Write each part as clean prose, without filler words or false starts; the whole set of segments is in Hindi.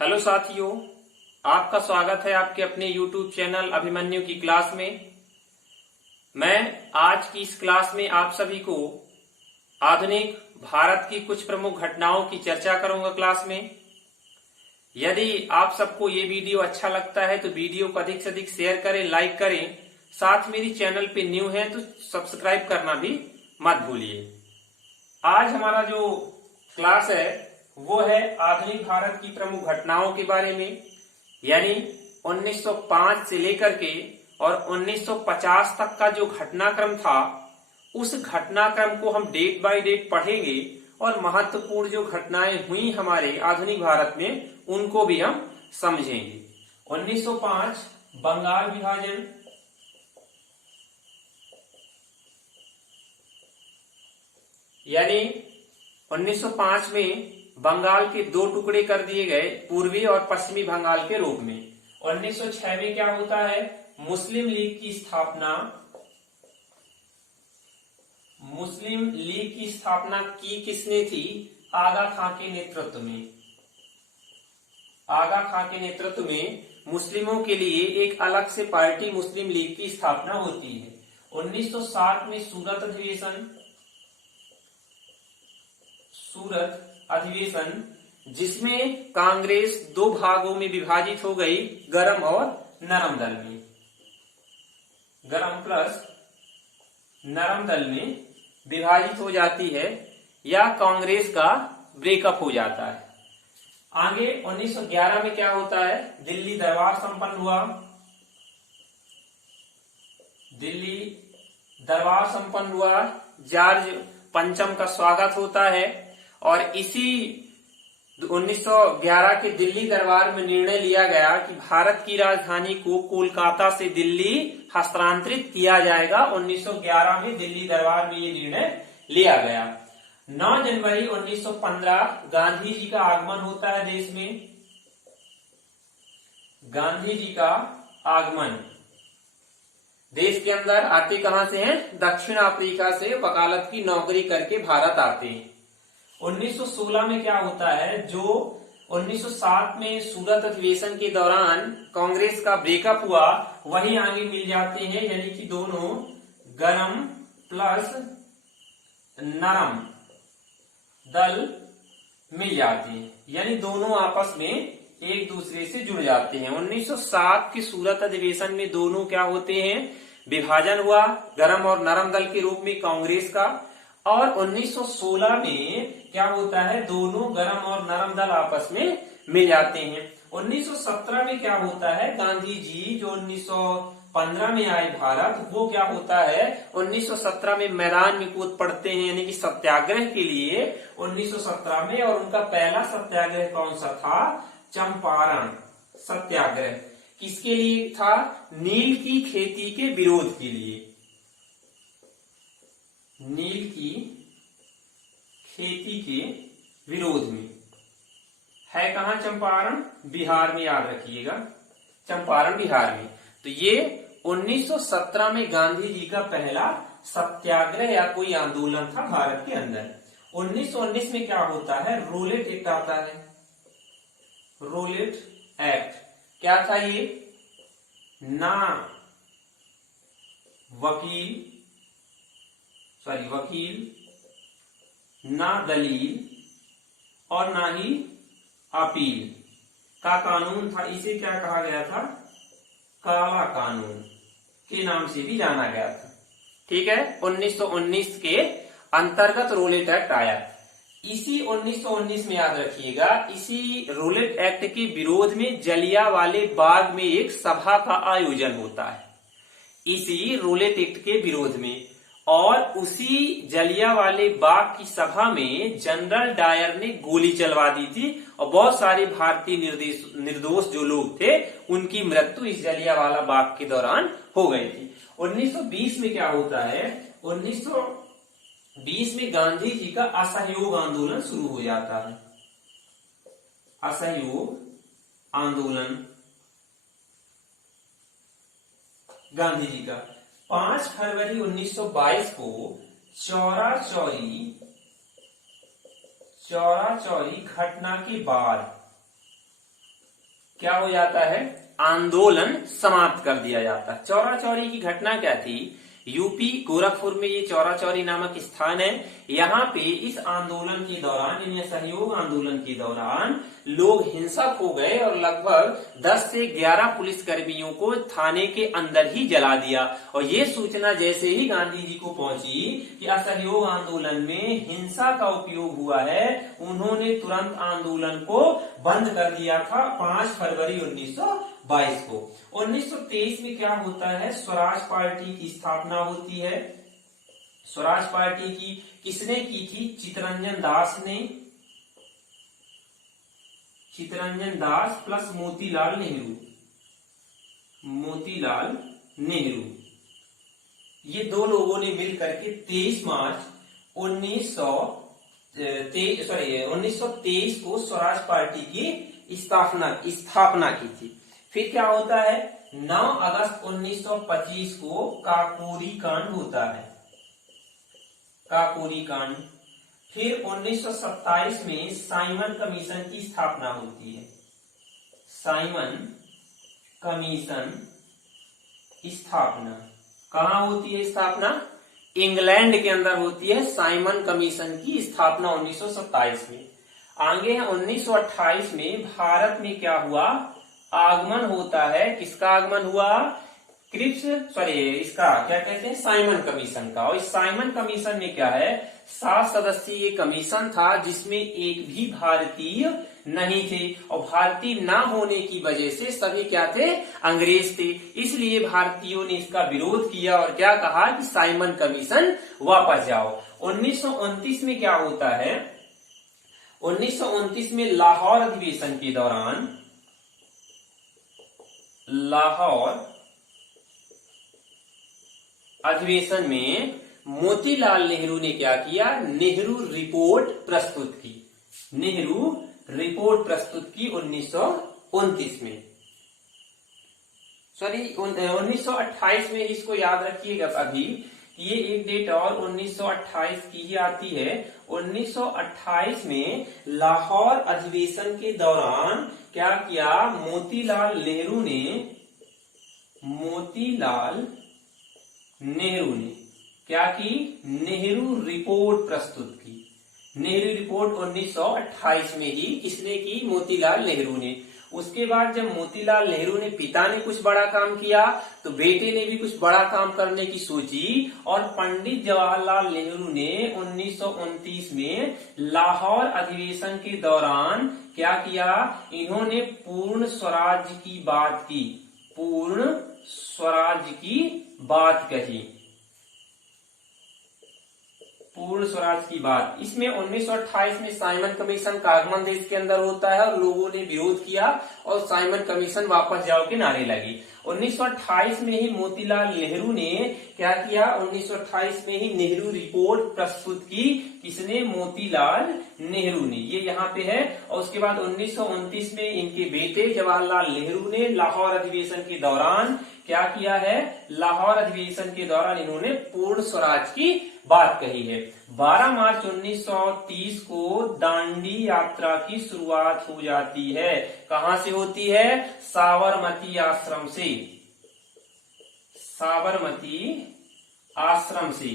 हेलो साथियों, आपका स्वागत है आपके अपने YouTube चैनल अभिमन्यु की क्लास में। मैं आज की इस क्लास में आप सभी को आधुनिक भारत की कुछ प्रमुख घटनाओं की चर्चा करूंगा क्लास में। यदि आप सबको ये वीडियो अच्छा लगता है तो वीडियो को अधिक से अधिक शेयर करें, लाइक करें। साथ मेरी चैनल पे न्यू है तो सब्सक्राइब करना भी मत भूलिए। आज हमारा जो क्लास है वो है आधुनिक भारत की प्रमुख घटनाओं के बारे में, यानी 1905 से लेकर के और 1950 तक का जो घटनाक्रम था उस घटनाक्रम को हम डेट बाय डेट पढ़ेंगे और महत्वपूर्ण जो घटनाएं हुई हमारे आधुनिक भारत में उनको भी हम समझेंगे। 1905 बंगाल विभाजन, यानी 1905 में बंगाल के दो टुकड़े कर दिए गए, पूर्वी और पश्चिमी बंगाल के रूप में। 1906 में क्या होता है, मुस्लिम लीग की स्थापना। मुस्लिम लीग की स्थापना की किसने थी? आगा खां के नेतृत्व में। आगा खां के नेतृत्व में मुस्लिमों के लिए एक अलग से पार्टी मुस्लिम लीग की स्थापना होती है। 1907 में सूरत अधिवेशन, जिसमें कांग्रेस दो भागों में विभाजित हो गई, गरम और नरम दल में। गरम प्लस नरम दल में विभाजित हो जाती है या कांग्रेस का ब्रेकअप हो जाता है। आगे 1911 में क्या होता है, दिल्ली दरबार संपन्न हुआ। दिल्ली दरबार संपन्न हुआ, जॉर्ज पंचम का स्वागत होता है और इसी 1911 के दिल्ली दरबार में निर्णय लिया गया कि भारत की राजधानी को कोलकाता से दिल्ली हस्तांतरित किया जाएगा। 1911 में दिल्ली दरबार में ये निर्णय लिया गया। 9 जनवरी 1915 गांधी जी का आगमन होता है देश में। गांधी जी का आगमन देश के अंदर आते कहां से हैं? दक्षिण अफ्रीका से वकालत की नौकरी करके भारत आते हैं। 1916 में क्या होता है, जो 1907 में सूरत अधिवेशन के दौरान कांग्रेस का ब्रेकअप हुआ वही आगे मिल जाते हैं, यानी कि दोनों गरम प्लस नरम दल मिल जाते हैं, यानी दोनों आपस में एक दूसरे से जुड़ जाते हैं। 1907 के सूरत अधिवेशन में दोनों क्या होते हैं, विभाजन हुआ, गरम और नरम दल के रूप में कांग्रेस का। और 1916 में क्या होता है, दोनों गरम और नरम दल आपस में मिल जाते हैं। 1917 में क्या होता है, गांधी जी जो 1915 में आए भारत, वो क्या होता है 1917 में मैदान में कूद पड़ते हैं, यानी कि सत्याग्रह के लिए 1917 में। और उनका पहला सत्याग्रह कौन सा था? चंपारण सत्याग्रह। किसके लिए था? नील की खेती के विरोध के लिए। नील की खेती के विरोध में। है कहां चंपारण? बिहार में, याद रखिएगा, चंपारण बिहार में। तो ये 1917 में गांधी जी का पहला सत्याग्रह या कोई आंदोलन था भारत के अंदर। 1919 में क्या होता है, रोलेट एक्ट आता है। रोलेट एक्ट क्या था ये? ना वकील, ना दलील और ना ही अपील का कानून था। इसे क्या कहा गया था? काला कानून के नाम से भी जाना गया था। ठीक है, 1919 के अंतर्गत रोलेट एक्ट आया। इसी 1919 में याद रखिएगा, इसी रोलेट एक्ट के विरोध में जलियांवाले बाग में एक सभा का आयोजन होता है, इसी रोलेट एक्ट के विरोध में। और उसी जलियांवाले बाग की सभा में जनरल डायर ने गोली चलवा दी थी और बहुत सारे भारतीय निर्दोष जो लोग थे उनकी मृत्यु इस जलियांवाला बाग के दौरान हो गई थी। 1920 में क्या होता है, 1920 में गांधी जी का असहयोग आंदोलन शुरू हो जाता है। असहयोग आंदोलन गांधी जी का 5 फरवरी 1922 को चौरा चौरी घटना के बाद क्या हो जाता है, आंदोलन समाप्त कर दिया जाता है। चौरा चौरी की घटना क्या थी, यूपी गोरखपुर में ये चौरा चौरी नामक स्थान है। यहाँ पे इस आंदोलन के दौरान, यानी असहयोग आंदोलन के दौरान लोग हिंसक हो गए और लगभग 10 से 11 पुलिस कर्मियों को थाने के अंदर ही जला दिया। और ये सूचना जैसे ही गांधी जी को पहुंची कि असहयोग आंदोलन में हिंसा का उपयोग हुआ है, उन्होंने तुरंत आंदोलन को बंद कर दिया था 5 फरवरी 1922 को। 1923 में क्या होता है, स्वराज पार्टी की स्थापना होती है। स्वराज पार्टी की किसने की थी, चित्तरंजन दास ने, चित्तरंजन दास प्लस मोतीलाल नेहरू, मोतीलाल नेहरू, ये दो लोगों ने मिलकर के 23 मार्च 1923 को स्वराज पार्टी की स्थापना की थी। फिर क्या होता है, 9 अगस्त 1925 को काकोरी कांड होता है, काकोरी कांड। फिर 1927 में साइमन कमीशन की स्थापना होती है, साइमन कमीशन स्थापना। कहां होती है स्थापना, इंग्लैंड के अंदर होती है साइमन कमीशन की स्थापना 1927 में। आगे है 1928 में भारत में क्या हुआ, आगमन होता है। किसका आगमन हुआ, इसका क्या कहते हैं, साइमन कमीशन का। और इस साइमन कमीशन में क्या है, 7 सदस्यीय कमीशन था जिसमें एक भी भारतीय नहीं थे। और भारतीय ना होने की वजह से सभी क्या थे, अंग्रेज थे। इसलिए भारतीयों ने इसका विरोध किया और क्या कहा कि साइमन कमीशन वापस जाओ। 1929 में क्या होता है, 1929 में लाहौर अधिवेशन के दौरान, लाहौर अधिवेशन में मोतीलाल नेहरू ने क्या किया, नेहरू रिपोर्ट प्रस्तुत की, नेहरू रिपोर्ट प्रस्तुत की 1929 में, 1928 में। इसको याद रखिएगा अभी, ये एक डेट और 1928 की ही आती है। 1928 में लाहौर अधिवेशन के दौरान क्या किया, मोतीलाल नेहरू ने क्या की, नेहरू रिपोर्ट प्रस्तुत की। नेहरू रिपोर्ट 1928 में ही किसने की, मोतीलाल नेहरू ने। उसके बाद जब मोतीलाल नेहरू ने, पिता ने कुछ बड़ा काम किया तो बेटे ने भी कुछ बड़ा काम करने की सोची। और पंडित जवाहरलाल नेहरू ने 1929 में लाहौर अधिवेशन के दौरान क्या किया, इन्होंने पूर्ण स्वराज की बात की, पूर्ण स्वराज की बात कही, पूर्ण स्वराज की बात। इसमें 1928 में साइमन कमीशन का आगमन देश के अंदर होता है और लोगों ने विरोध किया और साइमन कमीशन वापस जाओ के नारे लगी। 1928 में ही मोतीलाल नेहरू ने क्या किया, 1928 में ही नेहरू रिपोर्ट प्रस्तुत की। किसने, मोतीलाल नेहरू ने, ये यहाँ पे है। और उसके बाद 1929 में इनके बेटे जवाहरलाल नेहरू ने लाहौर अधिवेशन के दौरान क्या किया है, लाहौर अधिवेशन के दौरान इन्होंने पूर्ण स्वराज की बात कही है। 12 मार्च 1930 को दांडी यात्रा की शुरुआत हो जाती है। कहां से होती है, साबरमती आश्रम से, साबरमती आश्रम से।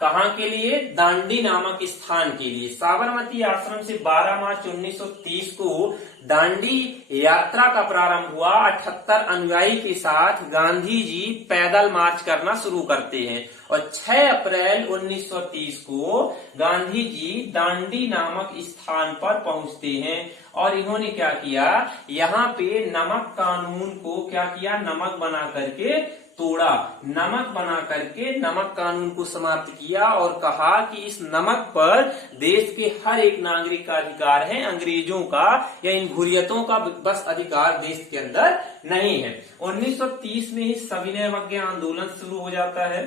कहां के लिए, दांडी नामक स्थान के लिए। साबरमती आश्रम से 12 मार्च 1930 को दांडी यात्रा का प्रारंभ हुआ। 78 अनुयायी के साथ गांधी जी पैदल मार्च करना शुरू करते हैं और 6 अप्रैल 1930 को गांधी जी दांडी नामक स्थान पर पहुंचते हैं। और इन्होंने क्या किया, यहाँ पे नमक कानून को क्या किया, नमक बना करके तोड़ा, नमक बना करके नमक कानून को समाप्त किया और कहा कि इस नमक पर देश के हर एक नागरिक का अधिकार है, अंग्रेजों का या इन हुर्रियतों का बस अधिकार देश के अंदर नहीं है। 1930 में ही सविनय अवज्ञा आंदोलन शुरू हो जाता है।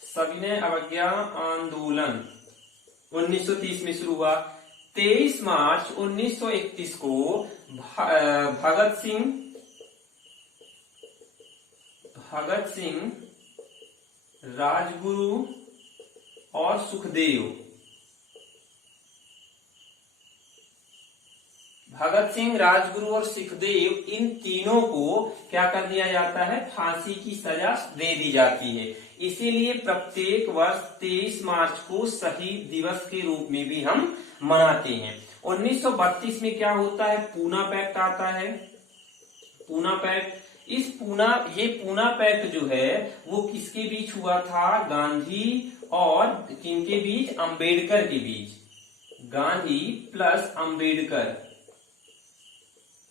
सविनय अवज्ञा आंदोलन 1930 में शुरू हुआ। 23 मार्च 1931 को भगत सिंह, राजगुरु और सुखदेव भगत सिंह, राजगुरु और सुखदेव, इन तीनों को क्या कर दिया जाता है, फांसी की सजा दे दी जाती है। इसीलिए प्रत्येक वर्ष 23 मार्च को शहीद दिवस के रूप में भी हम मनाते हैं। 1932 में क्या होता है, पूना पैक्ट आता है। पूना पैक्ट, ये पूना पैक्ट जो है वो किसके बीच हुआ था, गांधी और किनके बीच, अंबेडकर के बीच। गांधी प्लस अंबेडकर,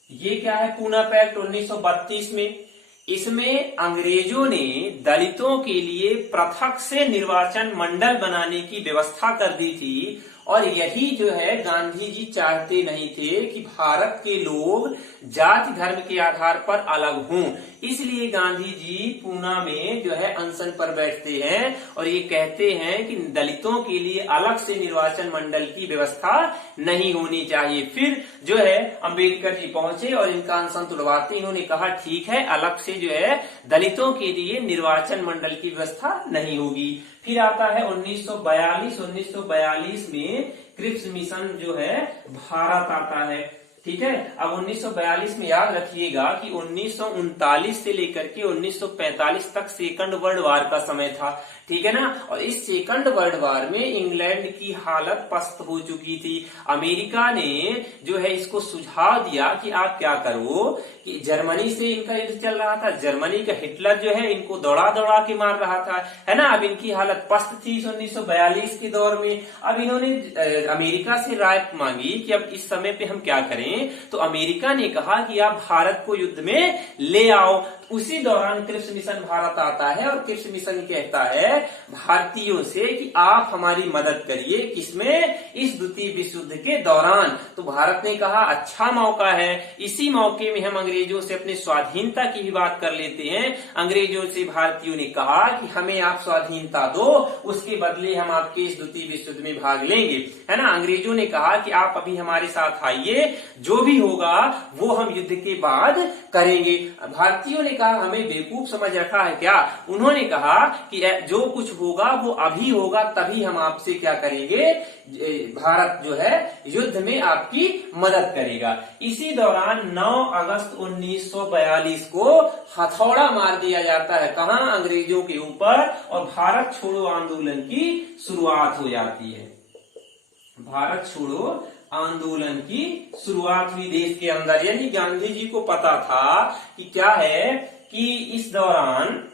ये क्या है, पूना पैक्ट 1932 में। इसमें अंग्रेजों ने दलितों के लिए पृथक से निर्वाचन मंडल बनाने की व्यवस्था कर दी थी, और यही जो है गांधी जी चाहते नहीं थे कि भारत के लोग जाति धर्म के आधार पर अलग हों। इसलिए गांधी जी पूना में जो है अनशन पर बैठते हैं और ये कहते हैं कि दलितों के लिए अलग से निर्वाचन मंडल की व्यवस्था नहीं होनी चाहिए। फिर जो है अंबेडकर जी पहुंचे और इनका अनशन तुड़वाते इन्होंने कहा ठीक है, अलग से जो है दलितों के लिए निर्वाचन मंडल की व्यवस्था नहीं होगी। फिर आता है 1942 में क्रिप्स मिशन जो है भारत आता है। ठीक है, अब 1942 में याद रखिएगा कि 1939 से लेकर के 1945 तक सेकंड वर्ल्ड वार का समय था। ठीक है ना, और इस सेकंड वर्ल्ड वार में इंग्लैंड की हालत पस्त हो चुकी थी। अमेरिका ने जो है इसको सुझाव दिया कि आप क्या करो, कि जर्मनी से इनका युद्ध चल रहा था, जर्मनी का हिटलर जो है इनको दौड़ा दौड़ा के मार रहा था, है ना। अब इनकी हालत पस्त थी 1942 के दौर में। अब इन्होंने अमेरिका से राय मांगी कि अब इस समय पे हम क्या करें, तो अमेरिका ने कहा कि आप भारत को युद्ध में ले आओ। उसी दौरान क्रिप्स मिशन भारत आता है और क्रिप्स मिशन कहता है भारतीयों से कि आप हमारी मदद करिए, किसमें, इस द्वितीय विश्व युद्ध के दौरान। तो भारत ने कहा अच्छा मौका है, इसी मौके में हम अंग्रेजों से अपने स्वाधीनता की भी बात कर लेते हैं। अंग्रेजों से भारतीयों ने कहा कि हमें आप स्वाधीनता दो, उसके बदले हम आपके इस द्वितीय विश्व युद्ध में भाग लेंगे, है ना। अंग्रेजों ने कहा कि आप अभी हमारे साथ आइए, जो भी होगा वो हम युद्ध के बाद करेंगे। भारतीयों ने कहा हमें बेवकूफ समझ रखा है क्या। उन्होंने कहा कि जो कुछ होगा वो अभी होगा, तभी हम आपसे क्या करेंगे, भारत जो है युद्ध में आपकी मदद करेगा। इसी दौरान 9 अगस्त 1942 को हथौड़ा मार दिया जाता है, कहां, अंग्रेजों के ऊपर, और भारत छोड़ो आंदोलन की शुरुआत हो जाती है। भारत छोड़ो आंदोलन की शुरुआत हुई देश के अंदर। यानी गांधी जी को पता था कि क्या है कि इस दौरान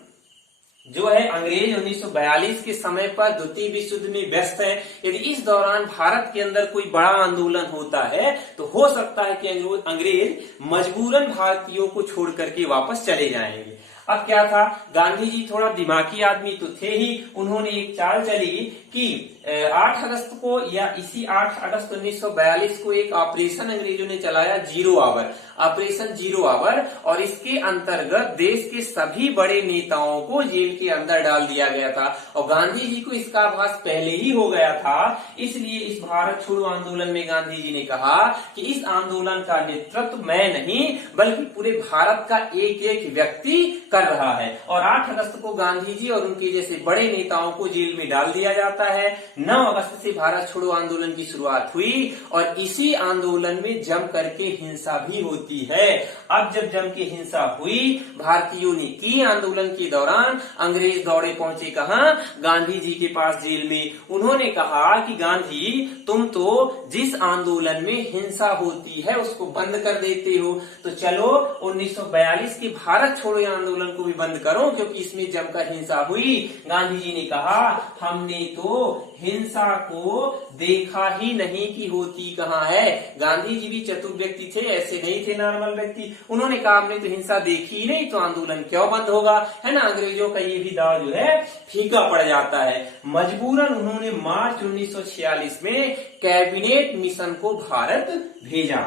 जो है अंग्रेज 1942 के समय पर द्वितीय विश्व युद्ध में व्यस्त है। यदि इस दौरान भारत के अंदर कोई बड़ा आंदोलन होता है तो हो सकता है कि अंग्रेज मजबूरन भारतीयों को छोड़ करके वापस चले जाएंगे। अब क्या था, गांधी जी थोड़ा दिमागी आदमी तो थे ही, उन्होंने एक चाल चली कि 8 अगस्त को या इसी 8 अगस्त 1942 को एक ऑपरेशन अंग्रेजों ने चलाया, zero hour, operation zero hour, और इसके अंतर्गत देश के सभी बड़े नेताओं को जेल के अंदर डाल दिया गया था। और गांधी जी को इसका आभास पहले ही हो गया था, इसलिए इस भारत छोड़ो आंदोलन में गांधी जी ने कहा कि इस आंदोलन का नेतृत्व मैं नहीं बल्कि पूरे भारत का एक एक व्यक्ति कर रहा है। और 8 अगस्त को गांधी जी और उनके जैसे बड़े नेताओं को जेल में डाल दिया जाता है। 9 अगस्त से भारत छोड़ो आंदोलन की शुरुआत हुई और इसी आंदोलन में जम करके हिंसा भी होती है। अब जब जम के हिंसा हुई भारतीयों ने की, आंदोलन के दौरान अंग्रेज दौड़े पहुंचे कहां, गांधी जी के पास जेल में। उन्होंने कहा कि गांधी तुम तो जिस आंदोलन में हिंसा होती है उसको बंद कर देते हो, तो चलो 1942 के भारत छोड़ो आंदोलन को भी बंद करो क्योंकि इसमें जमकर हिंसा हुई। गांधी जी ने कहा हमने तो हिंसा को देखा ही नहीं कि होती कहां है। गांधी जी भी चतुर व्यक्ति थे, ऐसे नहीं थे नॉर्मल व्यक्ति। उन्होंने कहा हमने तो हिंसा देखी ही नहीं तो आंदोलन क्यों बंद होगा, है ना। अंग्रेजों का ये भी दाव जो है फीका पड़ जाता है। मजबूरन उन्होंने मार्च 1946 में कैबिनेट मिशन को भारत भेजा।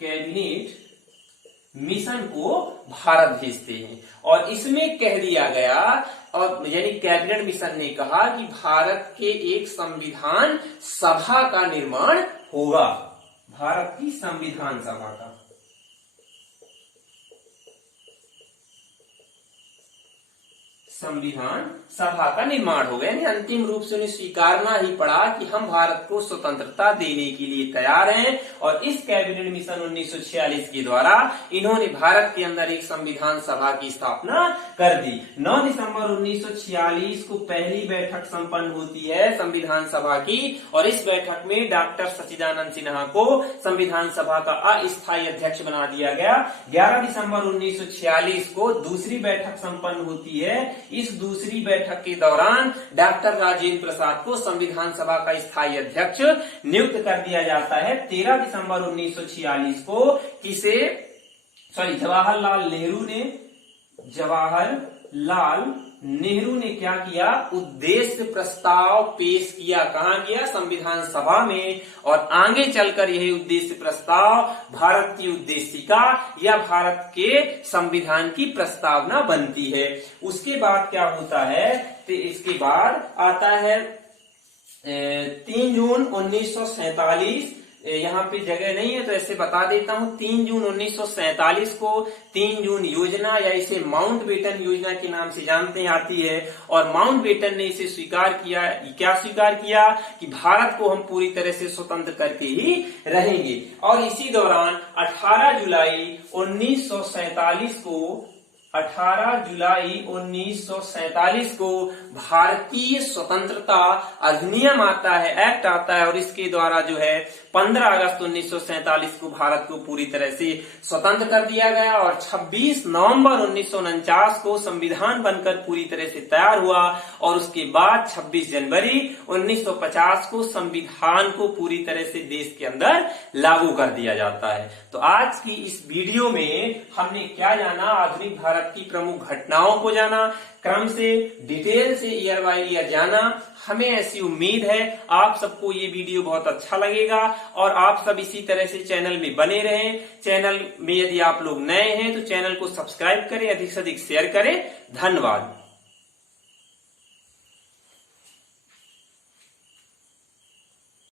कैबिनेट मिशन को भारत भेजते हैं और इसमें कह दिया गया, और यानी कैबिनेट मिशन ने कहा कि भारत के एक संविधान सभा का निर्माण होगा, भारत की संविधान सभा का। संविधान सभा का निर्माण हो गया। यानी अंतिम रूप से उन्हें स्वीकारना ही पड़ा कि हम भारत को स्वतंत्रता देने के लिए तैयार हैं। और इस कैबिनेट मिशन 1946 के द्वारा इन्होंने भारत के अंदर एक संविधान सभा की स्थापना कर दी। 9 दिसंबर 1946 को पहली बैठक संपन्न होती है संविधान सभा की, और इस बैठक में डॉक्टर सच्चिदानंद सिन्हा को संविधान सभा का अस्थायी अध्यक्ष बना दिया गया। 11 दिसंबर 1946 को दूसरी बैठक संपन्न होती है। इस दूसरी बैठक के दौरान डॉक्टर राजेंद्र प्रसाद को संविधान सभा का स्थायी अध्यक्ष नियुक्त कर दिया जाता है। 13 दिसंबर 1946 को जवाहरलाल नेहरू ने क्या किया, उद्देश्य प्रस्ताव पेश किया। कहाँ किया? संविधान सभा में। और आगे चलकर यही उद्देश्य प्रस्ताव भारत की उद्देशिका या भारत के संविधान की प्रस्तावना बनती है। उसके बाद क्या होता है, तो इसके बाद आता है 3 जून 1947। यहाँ पे जगह नहीं है तो ऐसे बता देता हूँ। 3 जून 1947 को 3 जून योजना या इसे माउंटबेटन योजना के नाम से जानते हैं आती है। और माउंटबेटन ने इसे स्वीकार किया। क्या स्वीकार किया? कि भारत को हम पूरी तरह से स्वतंत्र करके ही रहेंगे। और इसी दौरान 18 जुलाई 1947 को भारतीय स्वतंत्रता अधिनियम आता है, एक्ट आता है। और इसके द्वारा जो है 15 अगस्त 1947 को भारत को पूरी तरह से स्वतंत्र कर दिया गया। और 26 नवंबर 1949 को संविधान बनकर पूरी तरह से तैयार हुआ। और उसके बाद 26 जनवरी 1950 को संविधान को पूरी तरह से देश के अंदर लागू कर दिया जाता है। तो आज की इस वीडियो में हमने क्या जाना, आधुनिक भारत की प्रमुख घटनाओं को जाना, क्रम से डिटेल से ईयर बाय ईयर जाना। हमें ऐसी उम्मीद है आप सबको ये वीडियो बहुत अच्छा लगेगा और आप सब इसी तरह से चैनल में बने रहें। चैनल में यदि आप लोग नए हैं तो चैनल को सब्सक्राइब करें, अधिक से अधिक शेयर करें। धन्यवाद।